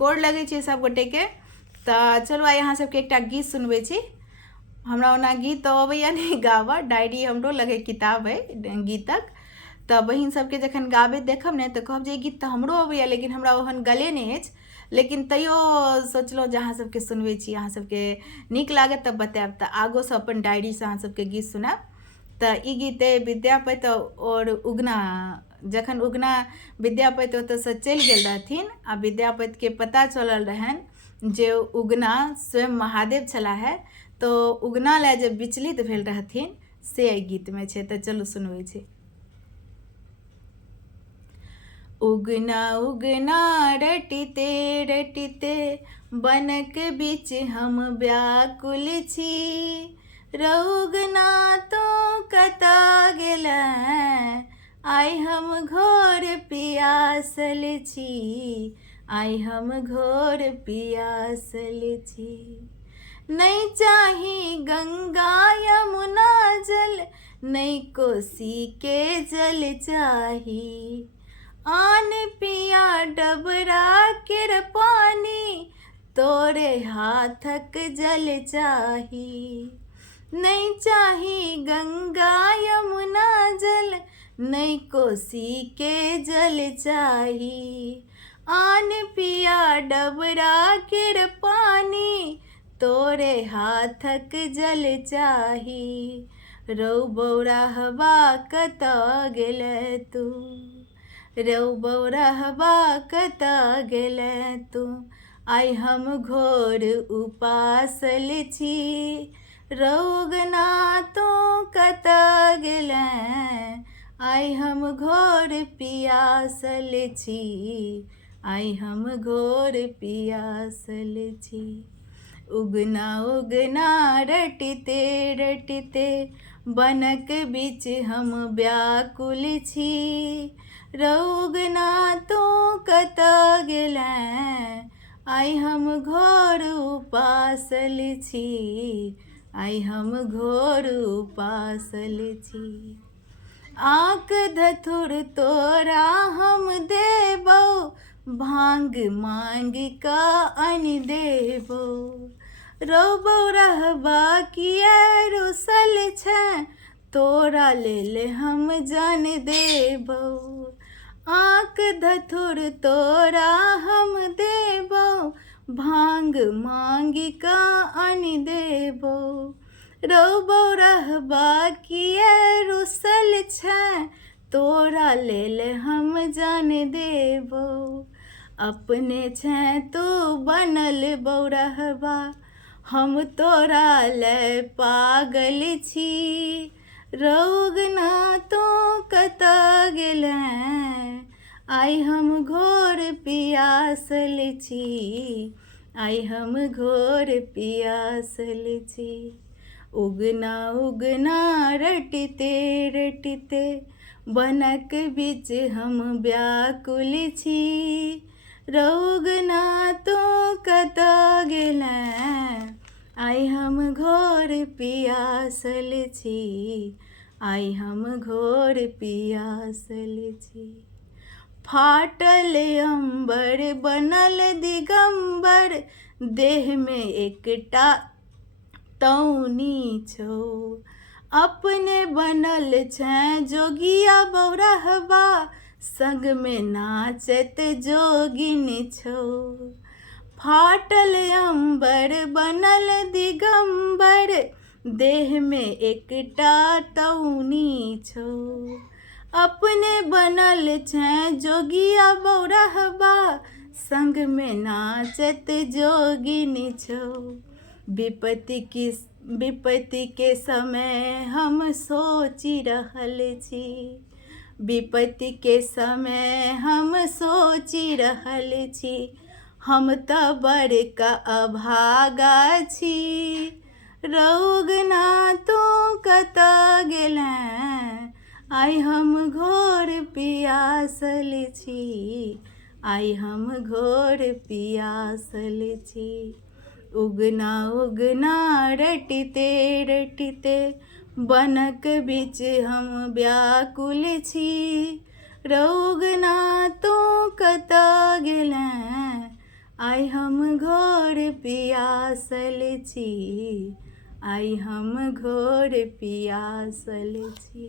गोड़ लगे छी सब गोटे के। तो चलो आइ अहाँ सबके एकटा गीत सुनबे छी। हमरा ओना गीत तो अबैया नहीं गाबऽ, डायरी हमरो लगे किताब है गीतक। तो बहिन सबके जखन गाबैत देखब ने तो कहब जे गीत तो हमरो अबैया, लेकिन हमरा ओहन गले नहीं अछि। लेकिन तैयो सोचलहुँ जे अहाँ सबके सुनबे छी, अहाँ सबके नीक लागत तब बतायब। तो आगो से अपन डायरी से अहाँ सबके गीत सुनाब। तो ई गीत है विद्यापति और उगना। जखन उगना विद्यापति ओतऽसँ चलि गेल रहथिन आ विद्यापति के पता चलल रहन जे उगना स्वयं महादेव छला है, तो उगना लए जब विचलित भेल रहथिन से एहि गीत में छै। तो चलू सुनबै छी। उगना उगना रटिते रटिते बनक बीच हम व्याकुल छी। रउगना तो कता गेलै, आइ हम घोर पियासल छी। आइ हम घोर पियासल छी। नहीं चाही गंगा यमुना जल, नहीं कोसी के जल चाही। आन पिया डबरा केर पानी, तोरे हाथक जल चाही। नहीं चाही गंगा यमुना जल, नहीं कोसी के जल चाही। आन पिया डबरा केर पानी, तोरे हाथक जल चाही। रौ बौराहबा कतऽ गेलै तू, रौ बौराहबा कतऽ गेलै तू। आइ हम घोर उपासल छी। रौगना तो कतऽ गेलै, आइ हम घोर पियासल छी। आइ हम घोर पियासल छी। उगना उगना रटिते रटिते बनक बीच हम व्याकुल छी। रौगना तो कतऽ गेलै, आइ हम घोर उपासल छी। आइ हम घोर उपासल छी। आक धथुर तोरा हम देबौ, भांग मांग कऽ आनि देबौ। रौ बौराहबा किया रुसल छै, तोरा लेल हम जान देबौ। आक धथुर तोरा हम देबौ, भांग मांग कऽ आनि देबौ। रौ बौराहबा किया रुसल छै, तोरा लेल हम जान देबौ। अपने छै तू बनल बौराहबा, हम तोरा ले पागल छी। रौगना तो कतऽ गेलै, आइ हम घोर पियासल छी। आइ हम घोर पियासल छी। उगना उगना रटिते रटिते बनक बीच हम व्याकुल छी। रौगना तो कतऽ गेलै, आइ हम घोर पियासल छी। आइ हम घोर पियासल छी। फाटल अंबर बनल दिगंबर, देह में एकटा तौनी छौ। अपने बनल छै जोगिया बौराहबा, संग में नाचत जोगिन छौ। फाटल अंबर बनल दिगंबर, देह में एकटा तौनी छौ। अपने बनल छै जोगिया बौराहबा, संग में नाचत जोगिन छौ। विपत्ति के समय हम सोचि रहल छी। विपत्ति के समय हम सोचि रहल छी। हम तऽ बड़का अभागा छी। रौगना तू कतऽ गेलै, आइ हम घोर पियासल छी। आइ हम घोर पियासल छी। उगना उगना रटिते रटिते बनक बीच हम व्याकुल छी। रौगना तू कतऽ गेलै, आइ आइ हम घोर पियासल छी, आइ हम घोर पियासल छी।